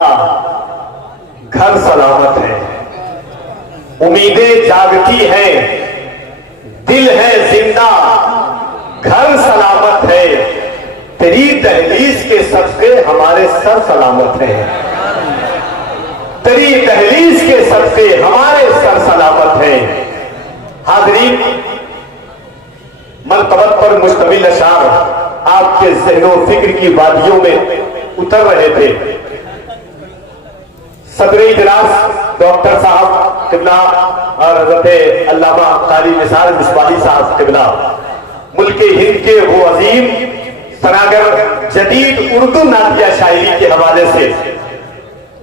گھر سلامت ہے، امیدیں جاگتی ہیں، دل ہے زندہ، گھر سلامت ہے، تیری دہلیز کے صدقے ہمارے سر سلامت ہیں، تیری دہلیز کے صدقے ہمارے سر سلامت ہیں۔ حاضرین، مرتبت پر مشتمل اشعار آپ کے ذہن و فکر کی وادیوں میں اتر رہے تھے۔ صدر اجلاس ڈاکٹر صاحب قبلہ اور حضرت علامہ قاری نثار مصباحی صاحب قبلہ ملک ہند کے وہ عظیم سناگر جدید اردو نعتیہ شاعری کے حوالے سے،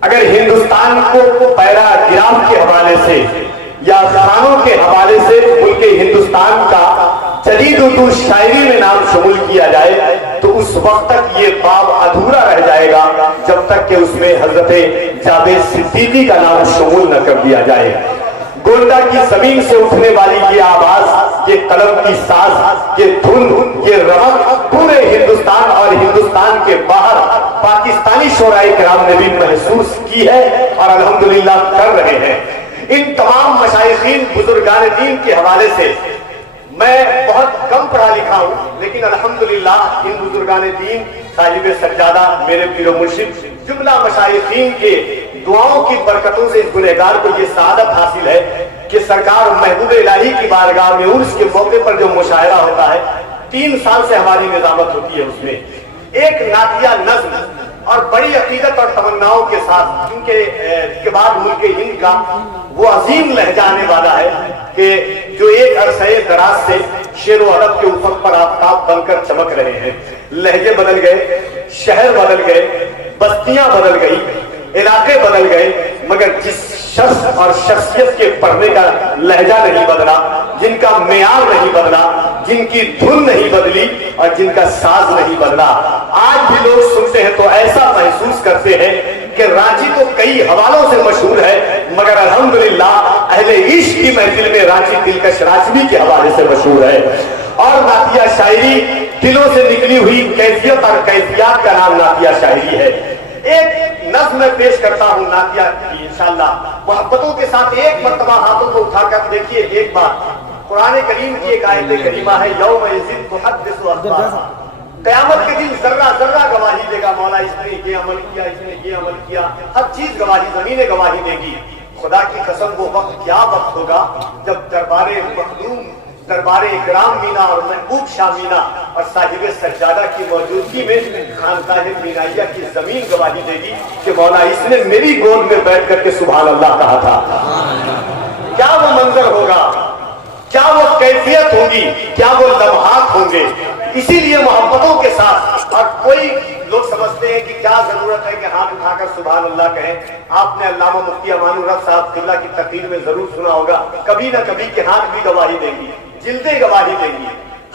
اگر ہندوستان کو پیراگراف کے حوالے سے یا خانوں کے حوالے سے ملک ہندوستان کا جدید اردو شاعری میں نام شمول کیا جائے تو اس وقت تک یہ باب ادھورا رہ جائے گا جب تک کہ اس میں حضرت جاوید صدیقی کا نام شمول نہ کر دیا جائے۔ گونڈا کی زمین سے اٹھنے والی یہ آواز، یہ قلم کی ساز، یہ دھن، یہ رمق پورے ہندوستان اور ہندوستان کے باہر پاکستانی شعراء کرام نے بھی محسوس کی ہے اور الحمدللہ کر رہے ہیں۔ ان تمام مشائخین بزرگان دین کے حوالے سے میں بہت کم پڑھا لکھا ہوں، لیکن الحمدللہ ان بزرگان دین صاحب سجادہ میرے پیر و مرشد جملہ مشائخین کے دعاؤں کی برکتوں سے اس گنہگار کو یہ سعادت حاصل ہے کہ سرکار محبوب الہی کی بارگاہ میں عرس کے موقع پر جو مشاعرہ ہوتا ہے، 3 سال سے ہماری نظامت ہوتی ہے، اس میں ایک نعتیہ نظم اور بڑی عقیدت اور تمناؤں کے ساتھ، کیونکہ بعد ملک ہند کا وہ عظیم لہجہ آنے والا ہے کہ جو ایک عرصے دراز سے شعر و ادب کے افق پر آفتاب بن کر چمک رہے ہیں۔ لہجے بدل گئے، شہر بدل گئے، بستیاں بدل گئی، علاقے بدل گئے، مگر جس شخص اور شخصیت کے پڑھنے کا لہجہ نہیں بدلا، جن کا معیار نہیں بدلا، جن کی دھن نہیں بدلی اور جن کا ساز نہیں بدلا، آج بھی لوگ سنتے ہیں تو ایسا محسوس کرتے ہیں کہ رانچی تو کئی حوالوں سے مشہور ہے، مگر الحمدللہ اہل عشق کی محفل میں رانچی دلکش رانچوی کے حوالے سے مشہور ہے۔ اور نعتیہ شاعری دلوں سے نکلی ہوئی کیفیت اور کیفیات کا نام نعتیہ شاعری ہے۔ ایک نظم میں پیش کرتا ہوں نعتیہ کی انشاءاللہ، محبتوں کے ساتھ ایک مرتبہ ہاتھوں کو اٹھا کر دیکھیے۔ ایک بات قرآن کریم کی ایک آیت کریمہ ہے، یوم یزن تحدث اخبارہا، قیامت کے دن ذرہ ذرہ گواہی دے گا، مولا اس نے یہ عمل کیا، اس نے یہ عمل کیا، ہر چیز گواہی، زمینیں گواہی دے گی۔ خدا کی قسم وہ وقت کیا وقت ہوگا جب دربار مخدوم، دربار اکرام مینا اور محبوب شاہ مینا اور صاحب سجادہ کی موجودگی میں خانقاہ مینائیہ کی زمین گواہی دے گی کہ مولا اس نے میری گود میں بیٹھ کر کے سبحان اللہ کہا تھا۔ کیا وہ منظر ہوگا، کیا وہ کیفیت ہوگی، کیا وہ لمحات ہوں گے۔ اسی لیے محبتوں کے ساتھ، اور کوئی لوگ سمجھتے ہیں کہ کیا ضرورت ہے کہ ہاتھ اٹھا کر سبحان اللہ کہیں۔ آپ نے علامہ مفتی امان الرب صاحب قبلہ کی تقریر میں ضرور سنا ہوگا، کبھی نہ کبھی کہ ہاتھ بھی گواہی دیں گی، جلدیں گواہی دیں گی،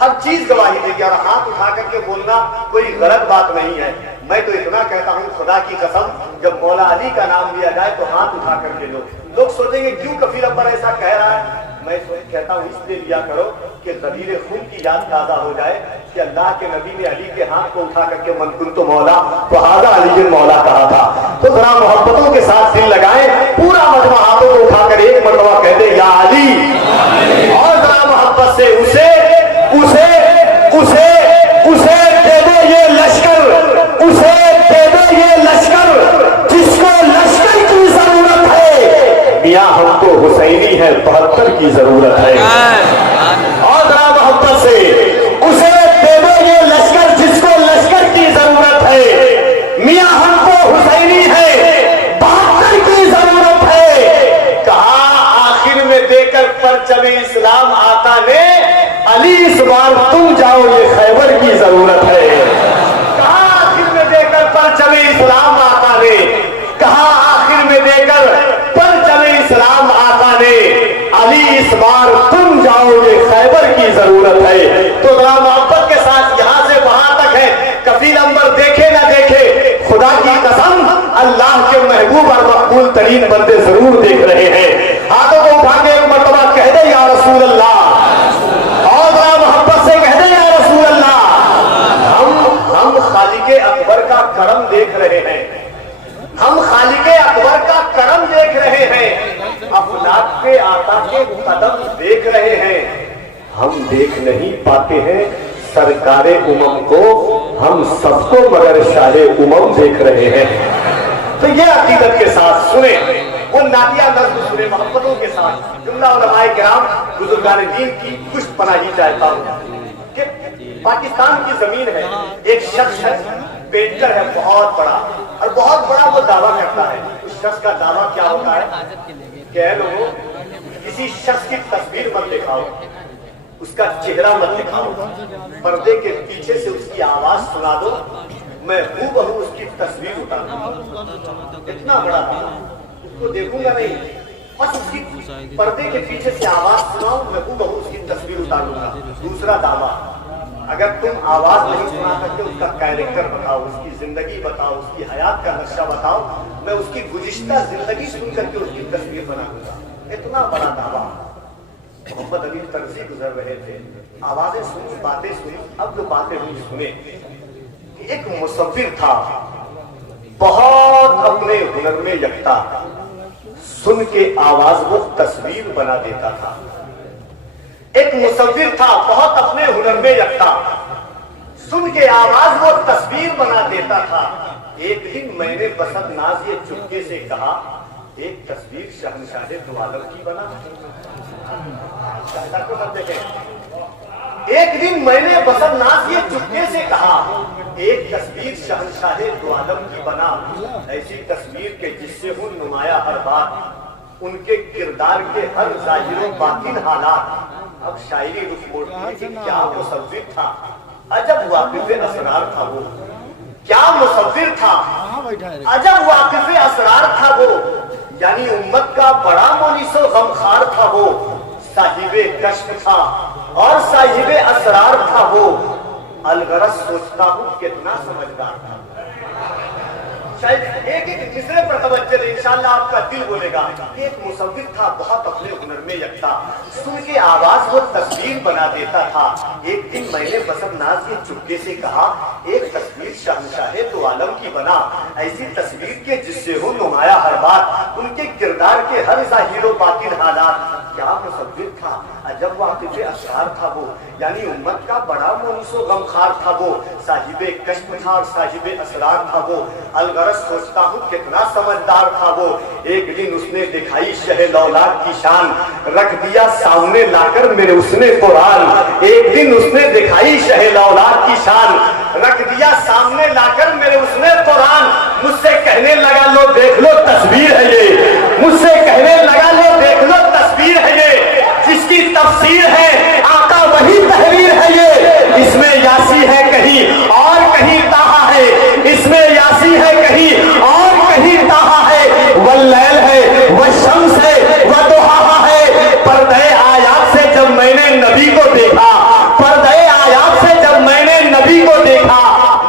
ہر چیز گواہی دے گی، اور ہاتھ اٹھا کر کے بولنا کوئی غلط بات نہیں ہے۔ میں تو اتنا کہتا ہوں خدا کی قسم، جب مولا علی کا نام لیا جائے تو ہاتھ اٹھا کر کے لو۔ لوگ سوچیں گے کیوں کفیل اکبر ایسا کہہ رہا ہے، میں کہتا ہوں اس لیے لیا کرو کہ غدیر خون کی یاد تازہ ہو جائے کہ اللہ کے نبی نے علی کے ہاتھ کو اٹھا کر کے من کنت مولا فہذا علی مولا کہا تھا۔ تو ذرا محبتوں کے ساتھ دل لگائیں، پورا مجمع ہاتھوں کو اٹھا کر ایک مرتبہ کہہ دے یا علی، اور ذرا محبت سے اسے اسے اسے اسے دے دے یہ لشکر، اسے دے دے یہ لشکر جس کو لشکر کی ضرورت ہے، میاں ہم کو حسینی ہے 72 کی ضرورت ہے۔ اور ذرا محبت سے اسے دے دے یہ لشکر جس کو لشکر کی ضرورت ہے، میاں ہم کو حسینی ہے 72 کی ضرورت ہے۔ کہا آخر میں دے کر پرچم اسلام آقا نے، علی اس بار تم جاؤ یہ خیبر کی ضرورت ہے۔ کہا آخر میں دے کر پرچم اسلام آقا نے، کہا آخر میں دے کر پرچم اسلام آقا نے، علی اس بار تم جاؤ یہ خیبر کی ضرورت ہے۔ تو ذرا محبت کے ساتھ یہاں سے وہاں تک ہے، کفیل انور دیکھے نہ دیکھے، خدا کی قسم اللہ کے محبوب اور مقبول ترین بندے ضرور دیکھ رہے ہیں۔ ہاتھوں کو اٹھا کے ایک مرتبہ کہہ دے یا رسول اللہ، اور ذرا محبت سے کہہ دے یا رسول اللہ۔ ہم خالق اکبر کا کرم دیکھ رہے ہیں، ہم رہے ہیں, افلاک کے آقا کے قدم دیکھ رہے ہیں. ہم دیکھ نہیں پاتے ہیں سرکار امم کو, ہم سب کو مگر شاہ امم دیکھ رہے ہیں. تو یہ عقیدت کے ساتھ سنیں وہ نعتیہ نظم سنیں محبتوں کے ساتھ. جملہ علماء کرام بزرگان دین کی پشت پناہی چاہتا ہوں کہ پاکستان کی زمین ہے, ایک شخص ہے, پینٹر ہے بہت بڑا, اور بہت بڑا وہ دعویٰ کرتا ہے. اس شخص کا دعویٰ کیا ہوتا ہے کہ اے لوگوں کسی شخص کی تصویر مت دکھاؤ, اس کا چہرہ مت دکھاؤ, پردے کے پیچھے سے اس کی آواز سنا دو, میں ہوں بہو اس کی تصویر اتاروں. اتنا بڑا دعویٰ, اس کو دیکھوں گا نہیں, بس اس کی پردے کے پیچھے سے آواز سناؤ, میں ہوں بہو اس کی تصویر اتاروں گا. دوسرا دعویٰ, اگر تم آواز نہیں سنا سکتے اس کا کیریکٹر بتاؤ, اس کی زندگی بتاؤ, اس کی حیات کا نقشہ بتاؤ, میں اس کی گزشتہ زندگی سن کر کے اس کی تصویر بنا دوں گا. اتنا بڑا دعویٰ. محمد علی طرزی گزر رہے تھے, آوازیں سنی, باتیں سنی. اب جو باتیں ہوئی سنیں. ایک مصور تھا بہت اپنے ہنر میں یکتا, سن کے آواز وہ تصویر بنا دیتا تھا. ایک مصور تھا بہت اپنے ہنر میں یکتا, سن کے آواز وہ تصویر بنا دیتا تھا. ایک دن میں نے بسط ناز یہ چپکے سے کہا, ایک تصویر شہنشاہ دو عالم کی بنا. ایک دن میں نے بسط ناز یہ چپکے سے کہا, ایک تصویر شہنشاہ دو عالم کی بنا. ایسی تصویر کے جس سے ہوں نمایاں ہر بات, ان کے کردار کے ہر ظاہر و باطن حالات. اب شاعری رخ موڑتی ہے کہ کیا مصور تھا, عجب واقف اسرار تھا وہ. کیا مصور تھا, عجب واقف اسرار تھا وہ. یعنی امت کا بڑا مونس و غمخوار تھا وہ. صاحب کشف تھا اور صاحب اسرار تھا وہ. الغرض سوچتا ہوں کتنا سمجھدار تھا. شاید ایک ایک مصرے پر توجہ دیں, انشاءاللہ آپ کا دل بولے گا. ایک مصور تھا بہت اپنے ہنر میں یکتا, سن کے آواز وہ تصویر بنا دیتا تھا. ایک دن میں نے بسط ناز یہ چپکے سے کہا, ایک تصویر شہنشاہ دو عالم کی بنا. ایسی تصویر کے جس سے ہو نمایاں ہر بات, ان کے کردار کے ہر ظاہر و باطن حالات. کیا مصور تھا, عجب واقف اسرار تھا وہ. یعنی امت کا بڑا مونس و غمخوار تھا وہ. صاحب کشف تھا اور صاحب اسرار تھا وہ. الغرض سوچتا ہوں کتنا سمجھدار تھا وہ. ایک دن اس نے دکھائی شہ لولاک کی شان, رکھ دیا سامنے لا کر میرے اس نے قرآن. ایک دن اس نے دکھائی شہ لولاک کی شان, رکھ دیا سامنے لا کر میرے اس نے قرآن. مجھ سے کہنے لگا لو دیکھ لو تصویر ہے یہ, مجھ سے کہنے لگا لو دیکھ لو تصویر ہے یہ. جس کی تفسیر ہے آقا وہی تحریر ہے یہ. اس میں یاسی ہے کہیں اور کہیں تاہا ہے, اس میں یاسی ہے کہیں اور کہیں تاہا ہے. واللیل ہے والشمس ہے وضحاہا ہے. پردے آیات سے جب میں نے نبی کو دیکھا, پردے آیات سے جب میں نے نبی کو دیکھا,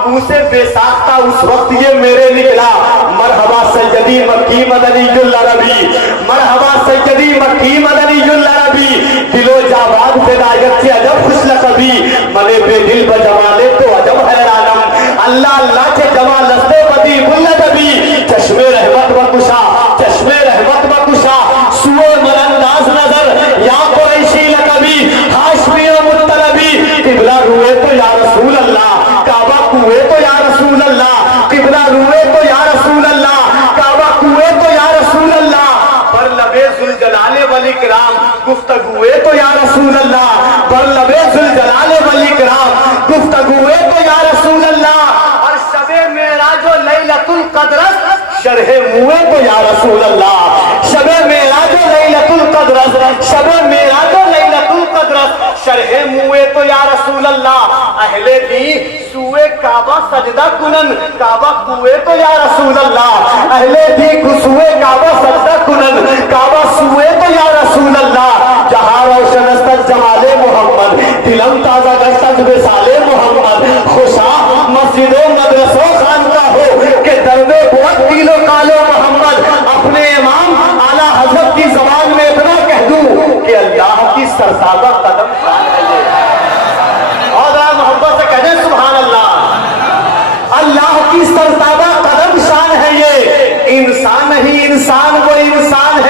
منہ سے بے ساختہ اس وقت یہ میرے نکلا, مرحبا سیدی مکی مدنی العربی, مرحبا سیدی مکی مدنی العربی. دل و جاواد فدایت سے عجب خوش لقبی, منے بے دل بجمالے تو عجب حیرانم. اللہ اللہ کے جمال لستے بدی ملدبی. چشم رحمت و کشا, چشم رحمت و کشا, سوء مرانداز نظر یا قریشی لقبی. ہاشمی و مطلبی, قبلہ روئے تو یا رسول اللہ, کعبہ کوئے تو یا رسول اللہ. قبلہ روئے تو یا رسول اللہ, کعبہ کوئے تو یا رسول اللہ. پر لبے ذوالجلال والاکرام, گفتگوئے تو یا رسول اللہ. پر لبے ذوالجلال والاکرام, گفتگوئے تو یا رسول اللہ. اور شب معراج و لیلۃ القدر, شرح موئے تو یا رسول اللہ. شب معراج و لیلۃ القدر, شب معراج و لیلۃ القدر, شرح موئے تو یا رسول اللہ. اہل دی سوئے کعبہ سجدہ کنن, کعبہ کوئے تو یا رسول اللہ. اہل دی سوئے کعبہ سجدہ کنن, کعبہ سوئے تو یا رسول اللہ. جہاں روشن است جمال محمد, دلم تازہ گشت از وصال محمد. خوشا مسجد و مدرسہ خانقاہ ہو کہ درد بہت قیل و قال محمد. اپنے امام اعلیٰ حضرت کی زبان میں اتنا کہہ دوں کہ اللہ کی سرسابہ قدم شان ہے یہ. اور محبت سے کہہ دیں سبحان اللہ. اللہ کی سرسابہ قدم شان ہے یہ. انسان نہیں انسان وہ انسان ہے